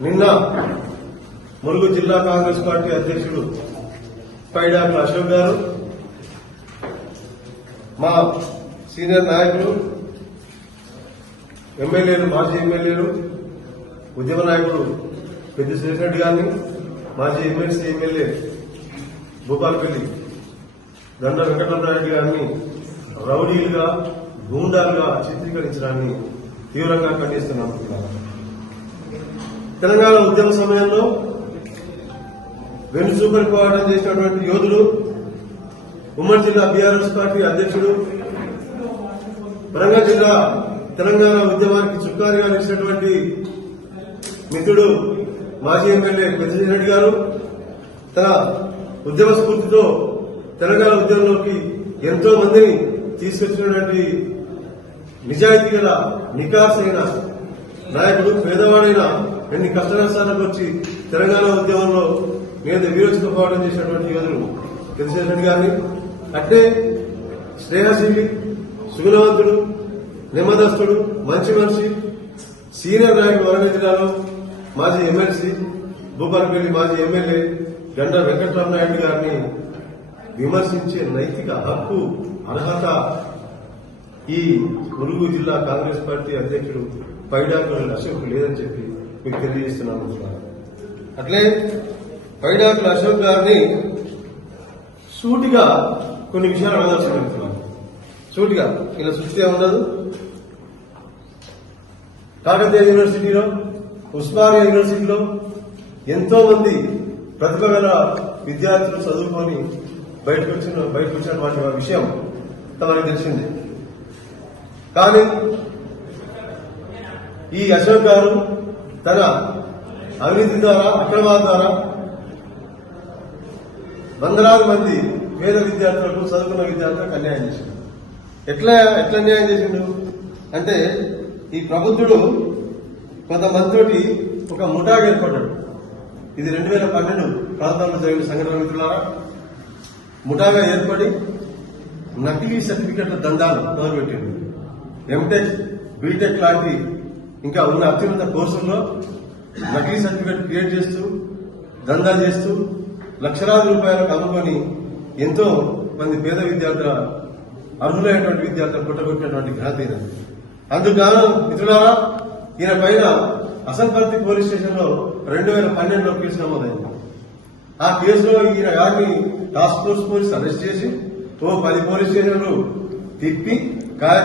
నిన్న ములుగు జిల్లా కాంగ్రెస్ పార్టీ అధ్యక్షుడు పైడాకుల అశోక్ గారు మా సీనియర్ నాయకులు ఎమ్మెల్యేలు మాజీ ఎమ్మెల్యేలు ఉద్యమ నాయకుడు పెద్ద శ్రీరెడ్డి గారిని మాజీ ఎమ్మెల్సీ ఎమ్మెల్యే భూపాలపల్లి దండ వెంకటరామరెడ్డి గారిని రౌడీలుగా గూండాలుగా చిత్రీకరించడాన్ని తీవ్రంగా ఖండిస్తున్నాం తెలంగాణ ఉద్యమ సమయంలో వెనుచూపరి పోరాటం చేసినటువంటి యోధులు ఉమ్మడి జిల్లా బీఆర్ఎస్ పార్టీ అధ్యక్షుడు వరంగల్ జిల్లా తెలంగాణ ఉద్యమానికి చుక్కారిగా నిలిచినటువంటి మిత్రుడు మాజీ ఎమ్మెల్యే పెద్దిరెడ్డి గారు తన ఉద్యమ స్ఫూర్తితో తెలంగాణ ఉద్యమంలోకి ఎంతో మందిని తీసుకొచ్చినటువంటి నిజాయితీ గల నికాసైన నాయకుడు పేదవాడైన ఎన్ని కష్ట నష్టాలకు వచ్చి తెలంగాణ ఉద్యమంలో మీద వీరోచిత పోరాటం చేసినటువంటి యోధులు పెద్దిరెడ్డి గారిని. అంటే స్నేహశీలి సుగుణవంతుడు నిమ్మదస్తుడు మంచి మనిషి సీనియర్ నాయకుడు వరంగల్ జిల్లాలో మాజీ ఎమ్మెల్సీ భూపాలపల్లి మాజీ ఎమ్మెల్యే గండ వెంకటరామనాయుడు గారిని విమర్శించే నైతిక హక్కు అర్హత ఈ ములుగు జిల్లా కాంగ్రెస్ పార్టీ అధ్యక్షుడు పైడాకుల అశోక్ లేదని చెప్పి మీకు తెలియజేస్తున్నాను అట్లే పైడాకుల అశోక్ గారిని సూటిగా కొన్ని విషయాలు అడగాల్సి వెళ్తున్నాను సూటిగా ఇలా సృష్టి ఉండదు కాకతీయ యూనివర్సిటీలో ఉస్మానియా యూనివర్సిటీలో ఎంతో మంది ప్రతిభ గల విద్యార్థులు చదువుకొని బయటకు వచ్చిన బయటకు వచ్చిన వాటి విషయం తమకు తెలిసిందే. కానీ ఈ అశోక్ గారు తన అవినీతి ద్వారా అక్రమాల ద్వారా వందలాది మంది పేద విద్యార్థులకు చదువుకున్న విద్యార్థులకు అన్యాయం చేసిండు. ఎట్లా ఎట్లా అన్యాయం చేసిండు? అంటే ఈ ప్రబుద్ధుడు కొంతమందితోటి ఒక ముఠాగా ఏర్పడ్డాడు. ఇది రెండు వేల పన్నెండు ప్రాంతాల్లో జరిగిన సంఘటన మిత్రులారా. ముఠాగా ఏర్పడి నకిలీ సర్టిఫికెట్ల దందాలు మొదలుపెట్టింది ఎంటెక్ బీటెక్ లాంటి ఇంకా ఉన్న అత్యున్నత కోర్సుల్లో నకిలీ సర్టిఫికెట్ క్రియేట్ చేస్తూ దందా చేస్తూ లక్షలాది రూపాయలకు అమ్ముకొని ఎంతో మంది పేద విద్యార్థుల అర్హులైనటువంటి విద్యార్థులు పుట్టగొట్టినటువంటి ఘనత ఈయనది. అందుకు మిత్రులారా ఈయన పైన అసంపర్తి పోలీస్ స్టేషన్లో రెండు వేల పన్నెండులో కేసు నమోదైంది ఆ కేసులో ఈయన గారిని టాస్క్ ఫోర్స్ పోలీస్ అరెస్ట్ చేసి ఓ పది పోలీస్ స్టేషన్లు తిప్పి కార్యక్రమం